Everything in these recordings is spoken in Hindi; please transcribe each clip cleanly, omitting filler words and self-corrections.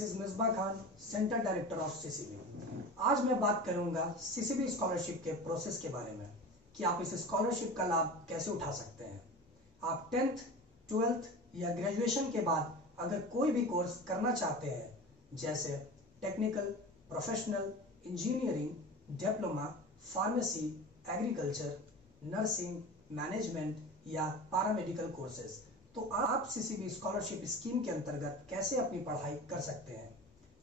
This is Misbah Khan, centre director of CCB. आज मैं बात करूंगा सीसीबी स्कॉलरशिप के प्रोसेस के बारे में कि आप इस स्कॉलरशिप का लाभ कैसे उठा सकते हैं। आप 10th, 12th या ग्रेजुएशन के बाद अगर कोई भी कोर्स करना चाहते हैं, जैसे technical, professional, engineering, diploma, pharmacy, agriculture, nursing, management या पैरामेडिकल कोर्सेज, तो आप सीसीबी स्कॉलरशिप स्कीम के अंतर्गत कैसे अपनी पढ़ाई कर सकते हैं।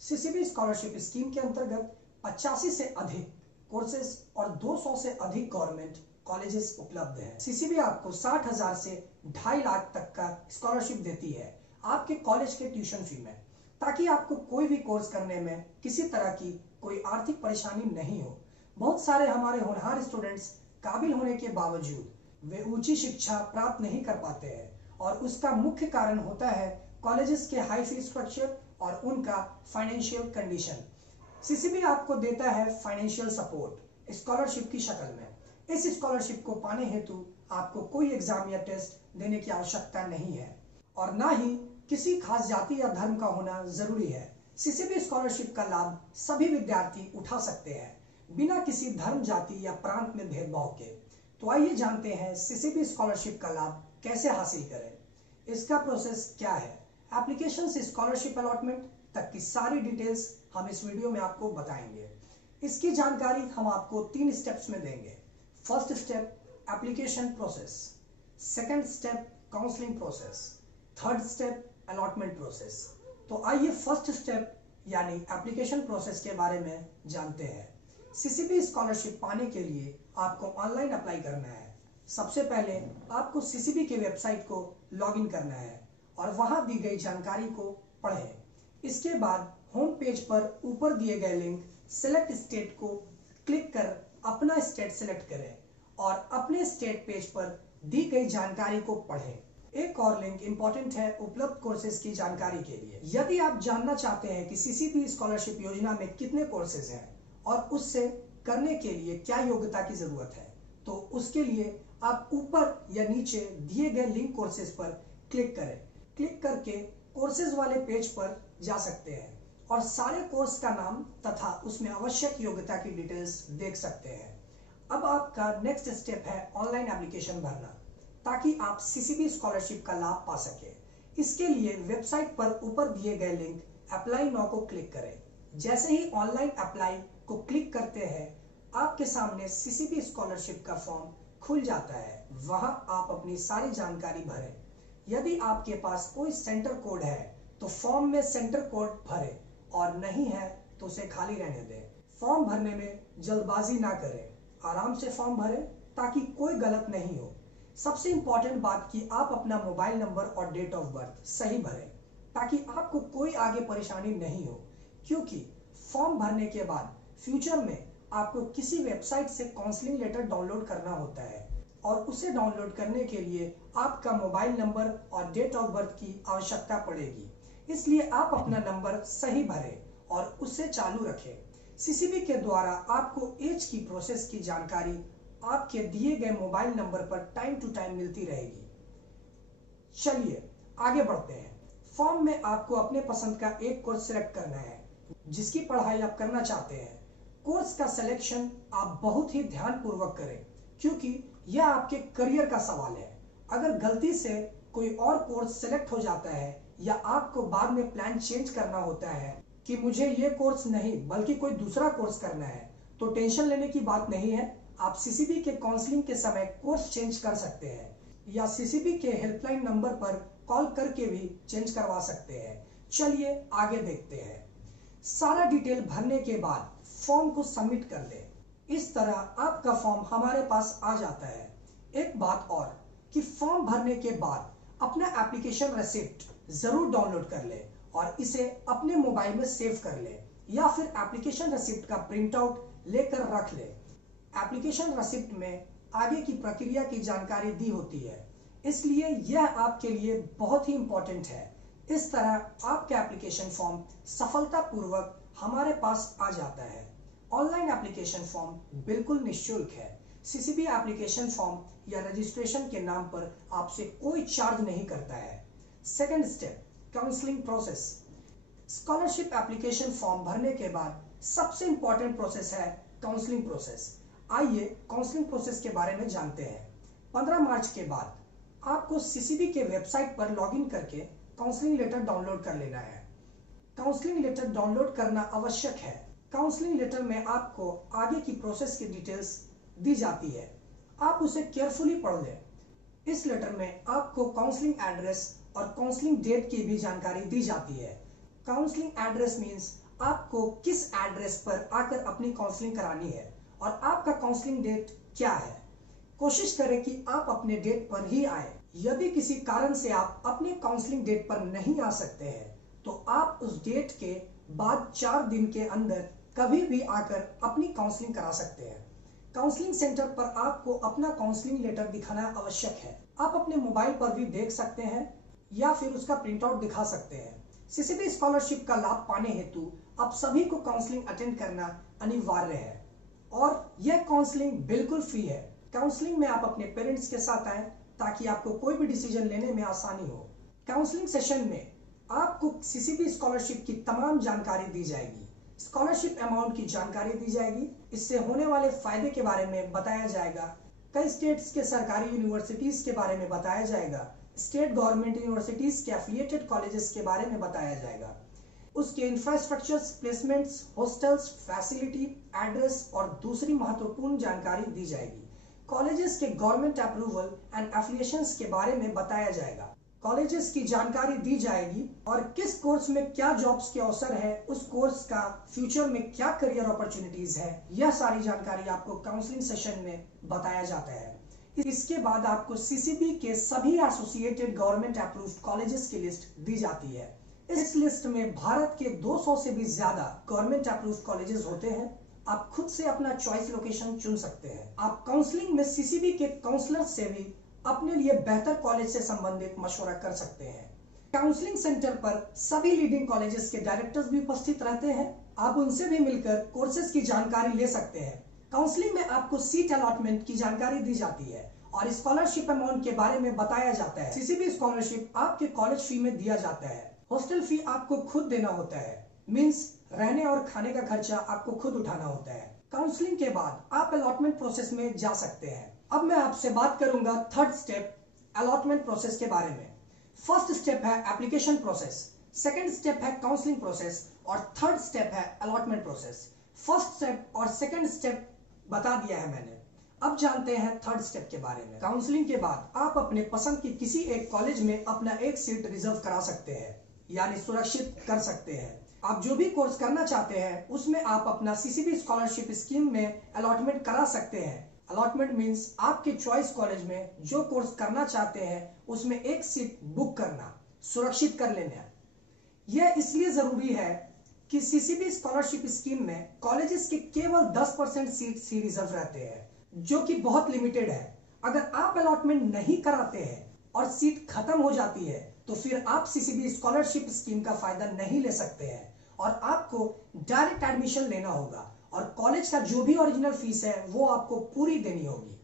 सीसीबी स्कॉलरशिप स्कीम के अंतर्गत 85 से अधिक कोर्सेज और 200 से अधिक गवर्नमेंट कॉलेजेस उपलब्ध हैं। सीसीबी आपको 60,000 से 2.5 लाख तक का स्कॉलरशिप देती है आपके कॉलेज के ट्यूशन फी में, ताकि आपको कोई भी कोर्स करने में किसी तरह की कोई आर्थिक परेशानी नहीं हो। बहुत सारे हमारे होनहार स्टूडेंट्स काबिल होने के बावजूद वे ऊंची शिक्षा प्राप्त नहीं कर पाते हैं, और उसका मुख्य कारण होता है कॉलेजेस के हाई फीस स्ट्रक्चर और उनका फाइनेंशियल कंडीशन। सीसीबी आपको देता है फाइनेंशियल सपोर्ट स्कॉलरशिप की शक्ल में। इस स्कॉलरशिप को पाने हेतु आपको कोई एग्जाम या टेस्ट देने की आवश्यकता नहीं है, और ना ही किसी खास जाति या धर्म का होना जरूरी है। सीसीबी स्कॉलरशिप का लाभ सभी विद्यार्थी उठा सकते हैं, बिना किसी धर्म, जाति या प्रांत में भेदभाव के। तो आइए जानते हैं सीसीबी स्कॉलरशिप का लाभ कैसे हासिल करें। इसका प्रोसेस क्या है, एप्लीकेशन से स्कॉलरशिप अलॉटमेंट तक की सारी डिटेल्स हम इस वीडियो में आपको बताएंगे। इसकी जानकारी हम आपको 3 स्टेप्स में देंगे। First step application process, second step counselling process, third step allotment process. तो आइए फर्स्ट स्टेप यानी एप्लीकेशन प्रोसेस के बारे में जानते हैं। सीसीबी स्कॉलरशिप पाने के लिए आपको ऑनलाइन अप्लाई करना है। सबसे पहले आपको सीसीबी के वेबसाइट को लॉगिन करना है और वहां दी गई जानकारी को पढ़ें। इसके बाद होम पेज पर ऊपर दिए गए लिंक सिलेक्ट स्टेट को क्लिक कर अपना स्टेट सिलेक्ट करें और अपने स्टेट पेज पर दी गई जानकारी को पढ़ें। एक और लिंक इंपॉर्टेंट है उपलब्ध कोर्सेज की जानकारी के लिए। यदि आप जानना चाहते हैं कि सीसीबी स्कॉलरशिप योजना में कितने कोर्सेज हैं और उससे करने के लिए क्या योग्यता की जरूरत है, तो उसके लिए आप ऊपर या नीचे दिए गए लिंक कोर्सेज पर क्लिक करें। क्लिक करके कोर्सेज वाले पेज पर जा सकते हैं और सारे कोर्स का नाम तथा उसमें आवश्यक योग्यता की डिटेल्स देख सकते हैं। अब आपका नेक्स्ट स्टेप है ऑनलाइन एप्लीकेशन भरना, ताकि आप सीसीबी स्कॉलरशिप का लाभ पा सके। इसके लिए वेबसाइट पर ऊपर दिए गए लिंक अप्लाई नाउ को क्लिक करें। जैसे ही ऑनलाइन अप्लाई को क्लिक करते हैं, आपके सामने सीसीबी स्कॉलरशिप का फॉर्म खुल जाता है। वहां आप अपनी सारी जानकारी भरें। यदि आपके पास कोई सेंटर कोड है तो फॉर्म में सेंटर कोड भरें, और नहीं है तो उसे खाली रहने दें। फॉर्म भरने में जल्दबाजी ना करें, आराम से फॉर्म भरें ताकि कोई गलत नहीं हो। सबसे इंपॉर्टेंट बात कि आप अपना मोबाइल नंबर और डेट ऑफ बर्थ सही भरें, ताकि आपको कोई आगे परेशानी नहीं हो, क्योंकि फॉर्म भरने के बाद फ्यूचर में आपको किसी वेबसाइट से काउंसलिंग लेटर डाउनलोड करना होता है, और उसे डाउनलोड करने के लिए आपका मोबाइल नंबर और डेट ऑफ बर्थ की आवश्यकता पड़ेगी। इसलिए आप अपना नंबर सही भरें और उसे चालू रखें। सीसीबी के द्वारा आपको एज की प्रोसेस की जानकारी आपके दिए गए मोबाइल नंबर पर टाइम टू टाइम मिलती रहेगी। चलिए आगे बढ़ते हैं। फॉर्म में आपको अपने पसंद का एक कोर्स सिलेक्ट करना है जिसकी पढ़ाई आप करना चाहते हैं। कोर्स का सिलेक्शन आप बहुत ही ध्यानपूर्वक करें, क्योंकि यह आपके करियर का सवाल है। अगर गलती से कोई और कोर्स सिलेक्ट हो जाता है या आपको बाद में प्लान चेंज करना होता है कि मुझे ये कोर्स नहीं बल्कि कोई दूसरा कोर्स करना है, तो टेंशन लेने की बात नहीं है। आप सीसीबी के काउंसलिंग के समय कोर्स चेंज कर सकते हैं या सीसीबी के हेल्पलाइन नंबर पर कॉल करके भी चेंज करवा सकते हैं। चलिए आगे देखते हैं। सारा डिटेल भरने के बाद फॉर्म को सबमिट कर दें। इस तरह आपका फॉर्म हमारे पास आ जाता है। एक बात और कि फॉर्म भरने के बाद अपना एप्लीकेशन रिसिप्ट जरूर डाउनलोड कर ले और इसे अपने मोबाइल में सेव कर ले, या फिर एप्लीकेशन रिसिप्ट का प्रिंट आउट लेकर रख ले। एप्लीकेशन रिसिप्ट में आगे की प्रक्रिया की जानकारी दी होती है, इसलिए यह आपके लिए बहुत ही इंपॉर्टेंट है। इस तरह आपका एप्लीकेशन फॉर्म सफलतापूर्वक हमारे पास आ जाता है। ऑनलाइन एप्लीकेशन फॉर्म बिल्कुल निःशुल्क है। सीसीबी एप्लीकेशन फॉर्म या रजिस्ट्रेशन के नाम पर आपसे कोई चार्ज नहीं करता है। Second step counselling process. Scholarship application form भरने के बाद सबसे इंपॉर्टेंट प्रोसेस है काउंसलिंग प्रोसेस। आइए काउंसलिंग प्रोसेस के बारे में जानते हैं। 15 मार्च के बाद आपको सीसीबी के वेबसाइट पर लॉगिन करके काउंसलिंग लेटर डाउनलोड कर लेना है। काउंसलिंग लेटर डाउनलोड करना आवश्यक है। काउंसलिंग लेटर में आपको आगे की प्रोसेस की डिटेल्स दी जाती है, आप उसे केयरफुली पढ़ लें। इस लेटर में आपको काउंसलिंग एड्रेस और काउंसलिंग डेट की भी जानकारी दी जाती है। काउंसलिंग एड्रेस मींस आपको किस एड्रेस पर आकर अपनी काउंसलिंग करानी है और आपका काउंसलिंग डेट क्या है। कोशिश करें कि आप अपने डेट पर ही आए। यदि किसी कारण से आप अपने काउंसलिंग डेट पर नहीं आ सकते हैं तो आप उस डेट के बाद 4 दिन के अंदर कभी भी आकर अपनी काउंसलिंग करा सकते हैं। काउंसलिंग सेंटर पर आपको अपना काउंसलिंग लेटर दिखाना आवश्यक है। आप अपने मोबाइल पर भी देख सकते हैं या फिर उसका प्रिंट आउट दिखा सकते हैं। सीसीबी स्कॉलरशिप का लाभ पाने हेतु आप सभी को काउंसलिंग अटेंड करना अनिवार्य है और यह काउंसलिंग बिल्कुल फ्री है। काउंसलिंग में आप अपने पेरेंट्स के साथ आए ताकि आपको कोई भी डिसीजन लेने में आसानी हो। काउंसलिंग सेशन में आपको सीसीबी स्कॉलरशिप की तमाम जानकारी दी जाएगी। स्कॉलरशिप अमाउंट की जानकारी दी जाएगी। इससे होने वाले फायदे के बारे में बताया जाएगा। कई स्टेट्स के सरकारी यूनिवर्सिटीज के बारे में बताया जाएगा। स्टेट गवर्नमेंट यूनिवर्सिटीज के एफिलिएटेड कॉलेजेस के बारे में बताया जाएगा। उसके infrastructures, placements, hostels, facility, address और दूसरी महत्वपूर्ण जानकारी दी जाएगी। कॉलेजेस के गवर्नमेंट अप्रूवल एंड एफिलिएशंस के बारे में बताया जाएगा। कॉलेजेस की जानकारी दी जाएगी और किस कोर्स में क्या जॉब्स के अवसर है, उस कोर्स का फ्यूचर में क्या करियर अपॉर्चुनिटीज है, यह सारी जानकारी आपको काउंसलिंग सेशन में बताया जाता है। इसके बाद आपको सीसीबी के सभी एसोसिएटेड गवर्नमेंट अप्रूव्ड कॉलेजेस की लिस्ट दी जाती है। इस लिस्ट में भारत के 200 से भी ज्यादा गवर्नमेंट अप्रूव्ड कॉलेजेस होते हैं। आप खुद से अपना चॉइस लोकेशन चुन सकते हैं। आप काउंसलिंग में सीसीबी के काउंसलर से भी अपने लिए बेहतर कॉलेज से संबंधित मशवरा कर सकते हैं। काउंसलिंग सेंटर पर सभी लीडिंग कॉलेजेस के डायरेक्टर्स भी उपस्थित रहते हैं। आप उनसे भी मिलकर कोर्सेज की जानकारी ले सकते हैं। काउंसलिंग में आपको सीट अलॉटमेंट की जानकारी दी जाती है और स्कॉलरशिप अमाउंट के बारे में बताया जाता है। सीसीबी स्कॉलरशिप आपके कॉलेज फी में दिया जाता है। हॉस्टल फी आपको खुद देना होता है, मींस रहने और खाने का खर्चा आपको खुद उठाना होता है। काउंसलिंग के बाद आप अलॉटमेंट प्रोसेस में जा सकते हैं। अब मैं आपसे बात करूंगा थर्ड स्टेप अलॉटमेंट प्रोसेस के बारे में। फर्स्ट स्टेप है एप्लीकेशन प्रोसेस, सेकंड स्टेप है काउंसलिंग प्रोसेस और थर्ड स्टेप है अलॉटमेंट प्रोसेस। फर्स्ट स्टेप और सेकंड स्टेप बता दिया है मैंने। अब जानते हैं थर्ड स्टेप के बारे में। काउंसलिंग के बाद आप अपने पसंद की किसी एक कॉलेज में अपना एक सीट रिजर्व करा सकते हैं, यानी सुरक्षित कर सकते हैं। आप जो भी कोर्स करना चाहते हैं उसमें आप अपना सीसीबी स्कॉलरशिप स्कीम में अलॉटमेंट करा सकते हैं। अलॉटमेंट मींस आपके चॉइस कॉलेज में जो कोर्स करना चाहते हैं उसमें एक सीट बुक करना, सुरक्षित कर लेना। यह इसलिए जरूरी है कि सीसीबी स्कॉलरशिप स्कीम में कॉलेजेस के केवल 10% सीट्स ही रिजर्व रहते हैं, जो कि बहुत लिमिटेड है। अगर आप अलॉटमेंट नहीं कराते हैं और सीट खत्म हो जाती है तो फिर आप सीसीबी स्कॉलरशिप स्कीम का फायदा नहीं ले सकते हैं और आपको डायरेक्ट एडमिशन लेना होगा और कॉलेज का जो भी ओरिजिनल फीस है वो आपको पूरी देनी होगी।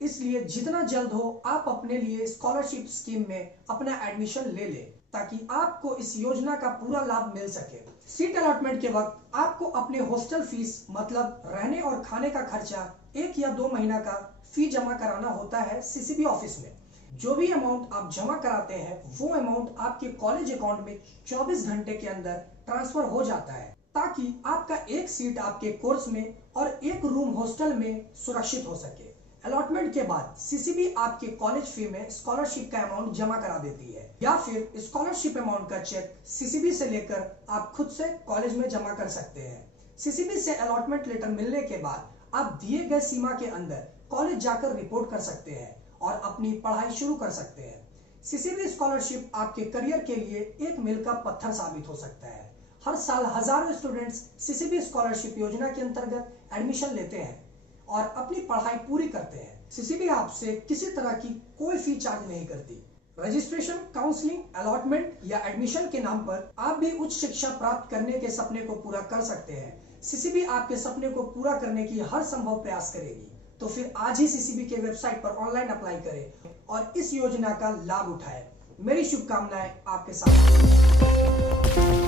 इसलिए जितना जल्द हो आप अपने लिए स्कॉलरशिप स्कीम में अपना एडमिशन ले लें ताकि आपको इस योजना का पूरा लाभ मिल सके। सीट अलॉटमेंट के वक्त आपको अपने हॉस्टल फीस मतलब रहने और खाने का खर्चा 1 या 2 महीना का फी जमा कराना होता है सीसीबी ऑफिस में। जो भी अमाउंट आप जमा कराते हैं वो अमाउंट आपके कॉलेज अकाउंट में 24 घंटे के अंदर ट्रांसफर हो जाता है ताकि आपका एक सीट आपके कोर्स में और एक रूम हॉस्टल में सुरक्षित हो सके। अलॉटमेंट के बाद सीसीबी आपके कॉलेज फी में स्कॉलरशिप का अमाउंट जमा करा देती है या फिर स्कॉलरशिप अमाउंट का चेक सीसीबी से लेकर आप खुद से कॉलेज में जमा कर सकते हैं। सीसीबी से अलॉटमेंट लेटर मिलने के बाद आप दिए गए सीमा के अंदर कॉलेज जाकर रिपोर्ट कर सकते हैं और अपनी पढ़ाई शुरू कर सकते हैं। सीसीबी स्कॉलरशिप आपके करियर के लिए एक मील का पत्थर साबित हो सकता है। हर साल हजारों स्टूडेंट्स सीसीबी स्कॉलरशिप योजना के अंतर्गत एडमिशन लेते हैं और अपनी पढ़ाई पूरी करते हैं। सीसीबी आपसे किसी तरह की कोई फी चार्ज नहीं करती। रजिस्ट्रेशन, काउंसलिंग, अलॉटमेंट या एडमिशन के नाम पर आप भी उच्च शिक्षा प्राप्त करने के सपने को पूरा कर सकते हैं। सीसीबी आपके सपने को पूरा करने की हर संभव प्रयास करेगी। तो फिर आज ही सीसीबी के वेबसाइट पर ऑनलाइन अप्लाई करें और इस योजना का लाभ उठाएं। मेरी शुभकामनाएं आपके साथ।